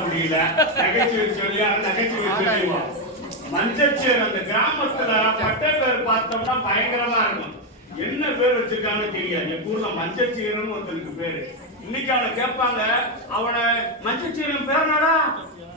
முடியல நகைச்சுவை சொல்லி நகைச்சுவை சொல்லிடுவோம். மஞ்சச்சேர் அந்த கிராமத்துல பட்ட பேர் பார்த்தோம்னா பயங்கரமா இருக்கும். என்ன பேர் வச்சிருக்கான்னு தெரியாது. எங்க ஊர்ல மஞ்சச்சீரன் ஒருத்தனுக்கு பேரு. இன்னைக்கு அவனை கேட்பாங்க, அவனை மஞ்சச்சீரன் பேர்னாடா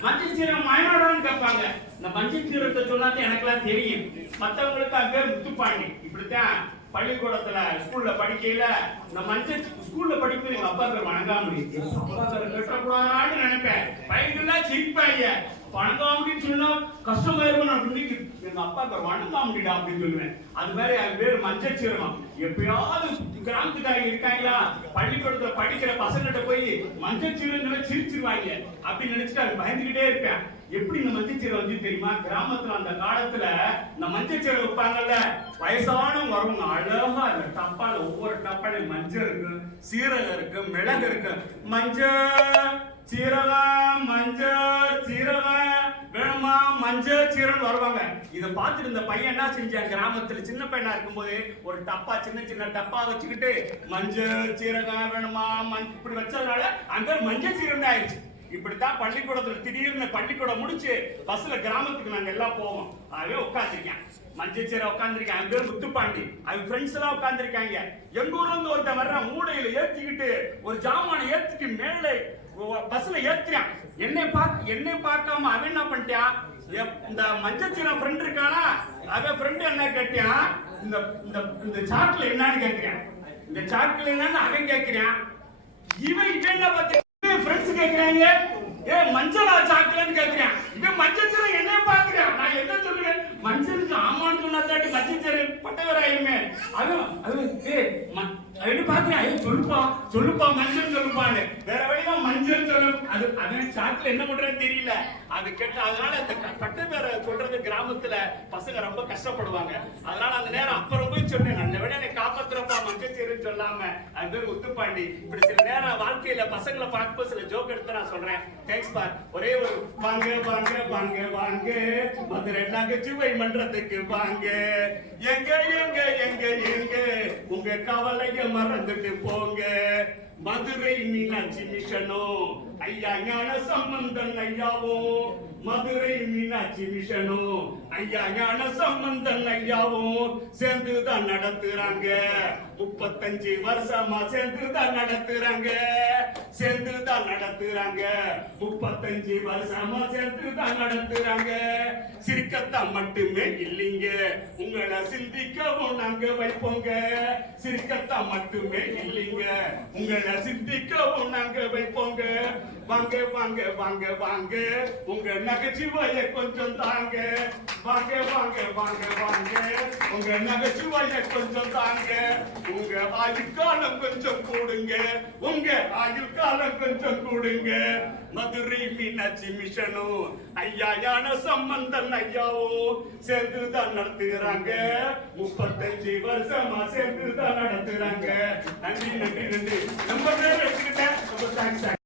மஞ்சச்சீரன் மயனாடான்னு கேட்பாங்க. இந்த மஞ்சச்சீரத்தை சொன்னாதான் எனக்கெல்லாம் தெரியும். மத்தவங்களுக்கு அவன் பேர் முத்துப்பாண்டி. இப்படித்தான் பள்ளிக்கூடத்துல ஸ்கூல்ல படிக்கையில இந்த மஞ்சள் ஸ்கூல்ல படிப்பு எங்க அப்பா பேர் வணங்காமடி. அப்பா பேர் கட்டக்கூடாதான்னு நினைப்பேன். பையன்லாம் சிரிப்பாங்க. வணங்காமடின்னு சொன்னா கஷ்டமாயிருக்கும். நான் இன்னைக்கு எங்க அப்பா பேர் வணங்காமடிடா அப்படின்னு சொல்லுவேன். அது மாதிரி என் பேர் மஞ்சள் சீரகம். எப்பயாவது கிராமத்துக்காரங்க இருக்காங்களா, பள்ளிக்கூடத்துல படிக்கிற பசங்கிட்ட போய் மஞ்சள் சீரகம் சிரிச்சிருவாங்க அப்படின்னு நினைச்சிட்டு அது பயந்துகிட்டே இருப்பேன். எப்படி இந்த மஞ்சச்சீரை வந்து தெரியுமா? கிராமத்துல அந்த காலத்துல இந்த மஞ்சச்சீரை வைப்பாங்கல்ல, வயசானவங்க வரவங்க அழகா இந்த டப்பால ஒவ்வொரு டப்பாலையும் மஞ்சள் இருக்கு, சீரகம் இருக்கு, மிளகு இருக்கு. மஞ்சள் சீரகம் மஞ்சள் சீரகம் வேணுமா மஞ்சள் சீரகம் வருவாங்க. இதை பார்த்துட்டு இந்த பையன் என்ன செஞ்சான், கிராமத்துல சின்ன பையனா இருக்கும்போது ஒரு டப்பா சின்ன சின்ன டப்பா வச்சுக்கிட்டு மஞ்சள் சீரகம் வேணுமா இப்படி வச்சதுனால அங்க மஞ்சள் சீரகம் ஆயிடுச்சு. இப்படித்தான் பள்ளிக்கூடத்துல திடீர்னு பள்ளிக்கூடம் முடிச்சு பஸ்ல கிராமத்துக்கு நாங்க எல்லாம் போவோம். அதே உட்காந்துருக்கேன், மஞ்சச்சேர உட்காந்துருக்கேன். அவன் பேர் முத்துப்பாண்டி. அவன் ஃப்ரெண்ட்ஸ் எல்லாம் உட்காந்துருக்காங்க. எங்க ஊர்ல இருந்து ஒருத்தன் வர்ற மூடையில ஏத்திக்கிட்டு ஒரு ஜாமான ஏத்திட்டு மேலே பஸ்ல ஏத்துறான். என்னை பார்க்காம அவன் என்ன பண்ணிட்டான், இந்த மஞ்சச்சீர ஃப்ரெண்ட் இருக்கானா, அவன் ஃப்ரெண்ட் என்ன கேட்டான், இந்த சாட்ல என்னன்னு கேட்கிறான். இந்த சாட்ல என்னன்னு அவன் கேட்கிறான். இவன் என்ன பார்த்து ஃப்ரெண்ட்ஸ் கேக்குறாங்க, ஏ மஞ்சளா சாக்கலன்னு கேக்குறான். இவன் மஞ்சள் சீரகம் என்னைய பாக்குறான். நான் என்ன சொல்லுவேன், மஞ்சளுக்கு ஆமான்னு சொன்னா தாட்டி மஞ்சள் சீரகம் பட்டவர் ஆயிருமே. அவன் பாக்குறேன், சொல்லுப்பா மஞ்சள் சொல்லுப்பான்னு. வேற வழியா மஞ்சள் சொல்லு. அவன் சாக்குல என்ன பண்றேன்னு தெரியல. அது கேட்ட அதனால அந்த பட்ட பேரை சொல்றது கிராமத்துல பசங்க ரொம்ப கஷ்டப்படுவாங்க. அதனால அந்த நேரம் அப்புறம் போய் சொன்னேன், நல்ல விட என்னை காப்பாத்துறப்பா மஞ்சள் சீரன்னு சொல்லாம. அது பேர் முத்துப்பாண்டி. இப்படி சில நேரம் வாழ்க்கையில பசங்களை பார்க்கும்போது சில ஜோக் எடுத்து நான் சொல்றேன். தேங்க்ஸ் பார். ஒரே ஒரு வாங்க வாங்க வாங்க வாங்க மதுரை நகைச்சுவை மன்றத்துக்கு வாங்க. எங்க எங்க எங்க எங்க உங்க கவலைய மறந்துட்டு போங்க. மதுரை மீனாட்சி மிஷனும் ஐயா ஞான சம்பந்தன் ஐயாவும், மதுரை மீனாட்சி மிஷனும் ஐயா ஞான சம்பந்தன் ஐயாவும் சேர்ந்துதான் நடத்துறாங்க. 35 வருஷமா சேர்ந்துதான் நடத்துறாங்க. 35 வருஷமா சேர்ந்துதான் நடத்துறாங்க. சிரிக்கத்தான் மட்டுமே இல்லைங்க, உங்களை சிந்திக்கவும் நாங்க வைப்போங்க. சிரிக்கத்தான் மட்டுமே இல்லைங்க, உங்களை சிந்திக்கவும் நாங்க வைப்போங்க. வாங்க வாங்க வாங்க வாங்க உங்க நகைச்சுவையை கொஞ்சம் தாங்க. வாங்க வாங்க வாங்க வாங்க உங்க நகைச்சுவையை கொஞ்சம் தாங்க. உங்க ஆயுள் காலம் கொஞ்சம் கூடுங்க. உங்க ஆயுள் காலம் கொஞ்சம் கூடுங்க. மதுரை மீனாட்சி மிஷனும் ஐயா ஞான சம்பந்தன் ஐயாவும் சேர்ந்துதான் நடத்துகிறாங்க. 35 வருஷமா சேர்ந்துதான் நடத்துறாங்க. நன்றி நன்றி நன்றி. ரொம்ப நேரம் எடுத்துக்கிட்டேன். ரொம்ப தேங்க்ஸ்.